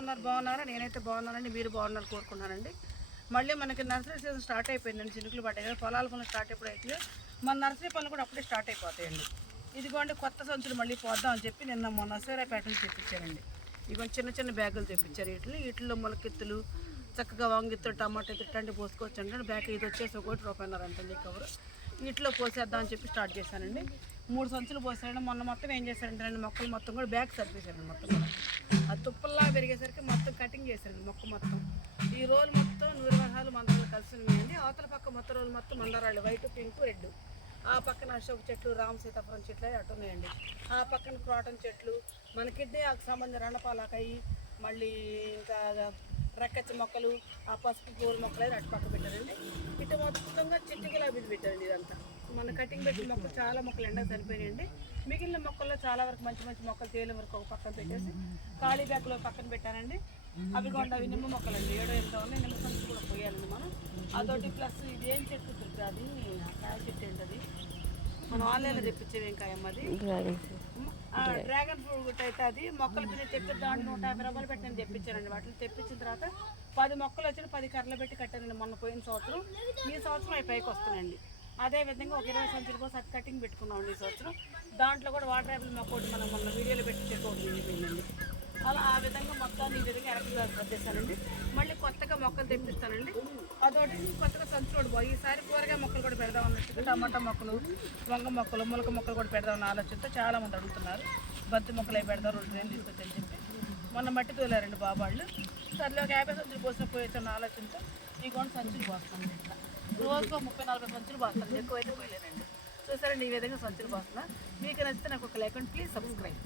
ఉన్నారు? బాగున్నారా? నేనైతే బాగున్నానండి, మీరు బాగున్నారు కోరుకున్నానండి. మళ్ళీ మనకి నర్సరీ సీజన్ స్టార్ట్ అయిపోయిందండి. చినుకులు పడ్డాయి కదా, పొలాల పనులు స్టార్ట్ ఎప్పుడు అవుతుంది, మన నర్సరీ పనులు కూడా అప్పుడే స్టార్ట్ అయిపోతాయండి. ఇదిగోండి కొత్త సంచులు మళ్ళీ పోద్దాం అని చెప్పి నిన్న మొన్న సూర్యాపేట నుంచి తెప్పించారండి. ఇదిగోండి చిన్న చిన్న బ్యాగులు తెప్పించారు. వీటిలో మొలకెత్తులు, చక్కగా వంగిత్తులు, టమాటా ఇట్లాంటి పోసుకోవచ్చు అంటే బ్యాగ్ ఇది వచ్చేసి ₹1.50 అంటండి కవర్. వీటిలో పోసేద్దాం అని చెప్పి స్టార్ట్ చేశానండి. 3 సంచులు పోసారండి. మొన్న మొత్తం ఏం చేశారంటే 2 మొక్కలు మొత్తం కూడా బ్యాగ్ సరిపేశారండి. మొత్తం కూడా అది తుప్పల్లా పెరిగేసరికి మొత్తం కటింగ్ చేశారండి. మొక్క మొత్తం ఈ రోజు మొత్తం 100 వరహాలు మందారాలు కలిసి ఉన్నాయండి. అవతల పక్క మొత్తం రోజు మొత్తం మందారాలు వైట్, పింక్, రెడ్. ఆ పక్కన అశోక్ చెట్లు, రామ సీతాఫలం చెట్లు అటు ఉన్నాయండి. ఆ పక్కన క్రాటన్ చెట్లు, మన కిడ్నీ ఆకు సంబంధించిన రణపాలకాయి, మళ్ళీ ఇంకా రక్కచ్చి మొక్కలు, ఆ పసుపు పూల మొక్కలు అయితే అటు పక్క పెట్టారండి. ఇటు మొత్తంగా చిట్టి గులాబీలు పెట్టారండి. ఇదంతా మన కటింగ్ పెట్టిన మొక్కలు చాలా మొక్కలు ఎండకు సరిపోయాయండి. మిగిలిన మొక్కల్లో చాలా వరకు మంచి మంచి మొక్కలు తేలిన వరకు ఒక పక్కన పెట్టేసి ఖాళీ బ్యాగ్లో పక్కన పెట్టానండి. అవి కొండ అవి నిమ్మ మొక్కలండి, 7-8 ఉన్నాయి. నిమ్మ సంచులు కూడా పోయాలండి మనం. అదొకటి ప్లస్ ఇది ఏం చెట్టు దొరికి అది కాయ చెట్టు ఏంటది, మనం ఆన్లైన్లో తెప్పించేవి ఏం కాయమ్మ అది, డ్రాగన్ ఫ్రూట్ అయితే అది మొక్కలు పిన్ని తెప్పిద్దాం ₹150 పెట్టి నేను తెప్పించానండి. వాటిని తెప్పించిన తర్వాత 10 మొక్కలు వచ్చి 10 కర్రలు పెట్టి కట్టానండి మొన్న పోయిన సంవత్సరం. ఈ సంవత్సరం అవి పైకి వస్తున్నాయండి. అదేవిధంగా ఒక 20 సంచుల కోసం అది కటింగ్ పెట్టుకున్నామండి ఈ సంవత్సరం. దాంట్లో కూడా వాటర్ యాపిల్ మొక్క ఒకటి మనం మొన్న వీడియోలో పెట్టి చెక్కోటి వెళ్ళిపోయిందండి. అలా ఆ విధంగా మొత్తాన్ని ఈ విధంగా ఎరకగా సర్దేశానండి. మళ్ళీ కొత్తగా మొక్కలు తెప్పిస్తానండి. అదొకటి కొత్తగా సంచులు పోయి ఈసారి కూరగాయ మొక్కలు కూడా పెడదాం అన్నట్టుగా టమాటా మొక్కలు, వంగ మొక్కలు, ములక మొక్కలు కూడా పెడదామన్న ఆలోచనతో చాలామంది అడుగుతున్నారు. బంతి మొక్కలు అవి పెడదాం 2 ట్రైన్లు తీసుకొచ్చని చెప్పి మొన్న మట్టి తోలారండి బాబాళ్ళు. సర్లో 50 సంచులు పోసిన పోయొచ్చన్న ఆలోచనతో ఈ కొండ సంచులు పోస్తాను. ఇట్లా రోజుకో 30-40 సంచులు పోస్తాను, ఎక్కువైతే పోయలేనండి. చూసారండి ఈ విధంగా సంచులు పోస్తున్నా. మీకు నచ్చితే నాకు ఒక లైక్ అండ్ ప్లీజ్ సబ్స్క్రైబ్.